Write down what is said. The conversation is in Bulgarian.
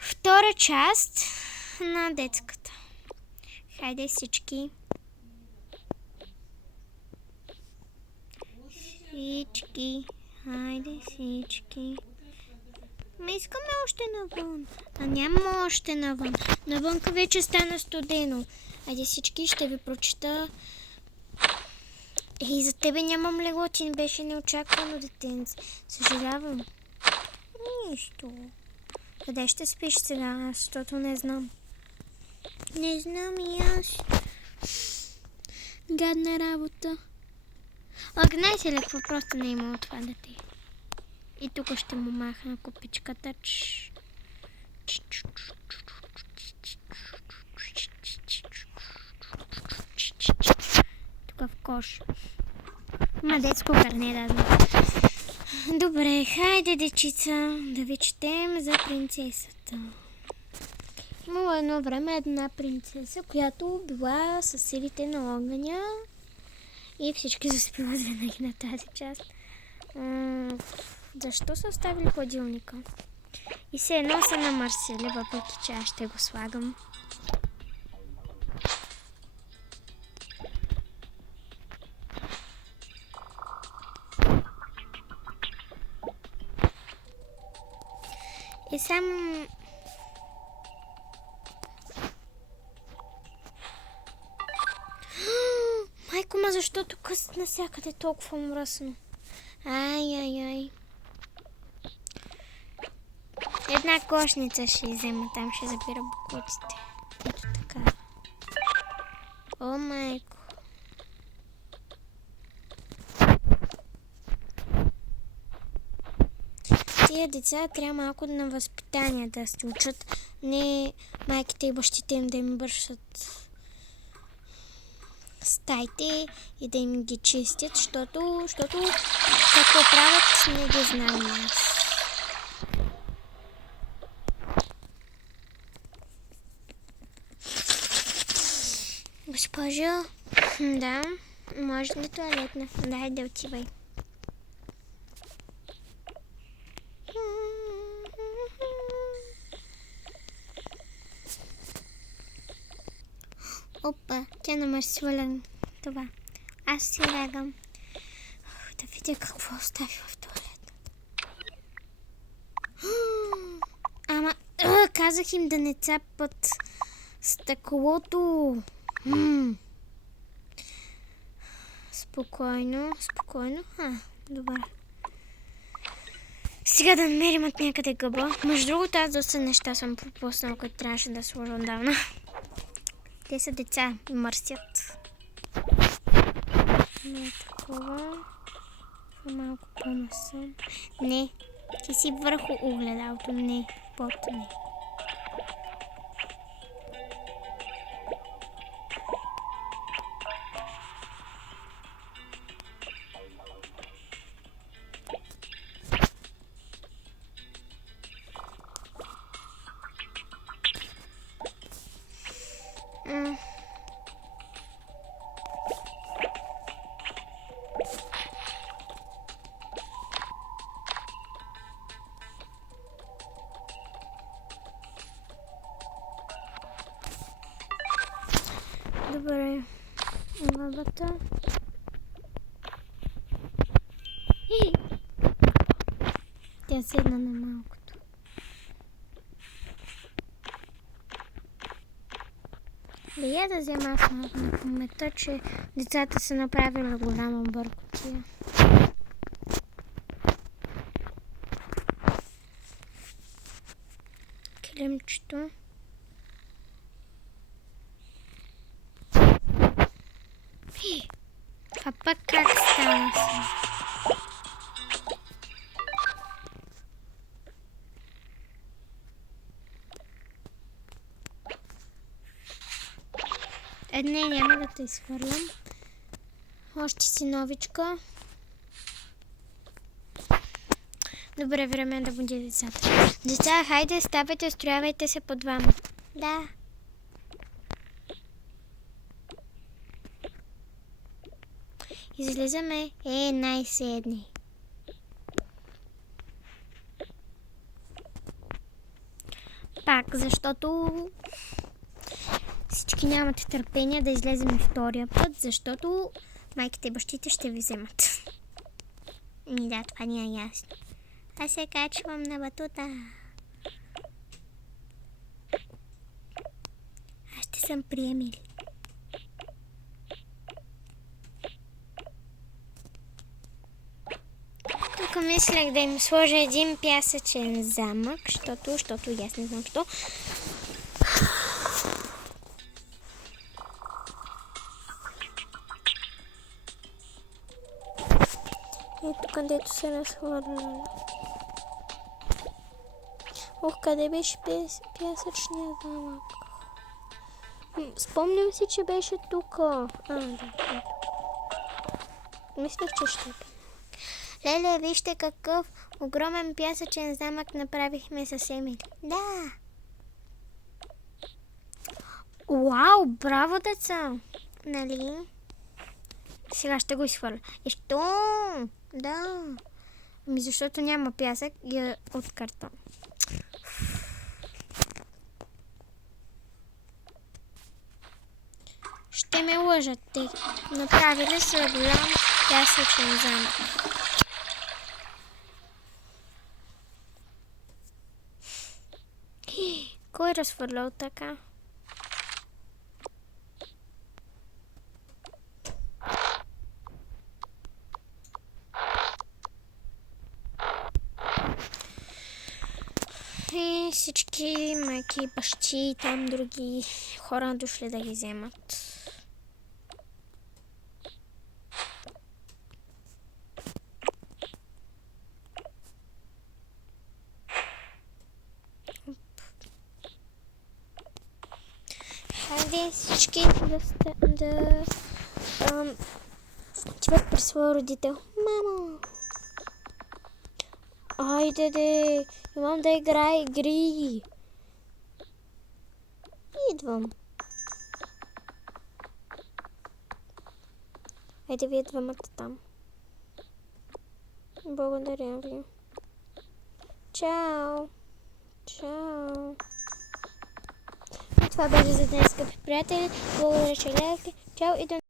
Втора част на детската. Хайде всички. Всички. Хайде всички. Ме искаме още навън. А няма още навън. Навънка вече стана студено. Хайде всички, ще ви прочита. И за тебе нямам легло, ти не беше неочаквано детенце. Съжалявам. Нищо. Къде ще спиш сега, защото не знам. Не знам и аз. Гадна работа. Знаете ли какво просто не е имало това дете? И тук ще му махна копичката. Тук в кош. Има детско карне, да знам. Добре, хайде, дечица, да ви четем за принцесата. Имало едно време една принцеса, която била със силите на огъня и всички заспиват винаги на тази част. Защо са оставили хладилника? И се едно са намърсили, въпреки че аз ще го слагам. И сам... Майко, ма защо тук насякъде толкова мръсно? Ай. Една кошница ще взема, там ще забира буклуците. Ето така. О, майко. Тия деца трябва малко на възпитание да се учат. Не майките и бащите им да им бършат стаите и да им ги чистят, защото какво правят, не ги знам. Госпожо, да, може ли туалетна? Дай да отивай. Опа, тя намърсила това. Аз си лягам. Да видя какво остави в туалет. Ама, казах им да не цапат стъклото. Спокойно. Добре. Сега да намерим от някъде гъба. Между другото, аз доста неща съм пропуснала, които трябваше да сложа отдавна. Те са деца и мърсят. Не такова. Малко по-насъм. Не. Ти си върху огледалото. Не. Под не. Добре. Лабата. Тя седна на малкото. Я да взема аз малко на паметта, че децата са направили голяма бъркотия. Килимчето. А пък как стана се? Не, няма да те изхвърлям. Още си новичка. Добре, време е да буди децата. Деца, хайде, ставайте, строявайте се по двама. Да. Излизаме. Най-седни. пак, защото всички нямате търпение да излезем и втория път, защото майките и бащите ще ви вземат. И да, това ни е ясно. Аз се качвам на батута. Аз ще съм приемили. Тук мислех да им сложа един пясъчен замък, защото аз не знам що. Ето където се разхвърля. Ох, къде беше пясъчния замък? Спомням си, че беше тук. Да. Мислех, че ще. Леле, вижте какъв огромен пясъчен замък направихме с Емили. Да! Уау, браво, деца! Нали? Сега ще го изхвърля. И що? Да. Ами защото няма пясък и е от картон. Ще ме лъжат те. Направили са голям пясъчен замък. Кой разхвърлял така? И всички майки, бащи и там други хора дошли да ги вземат. Хайде всички да отиват при своя родител. Мамо! Айде де! Имам да играя игри! Идвам. Айде вие двамата там. Благодаря ви. Чао! Чао! Това беше за днес, скъпи приятели. Благодаря, че гледахте. Чао и до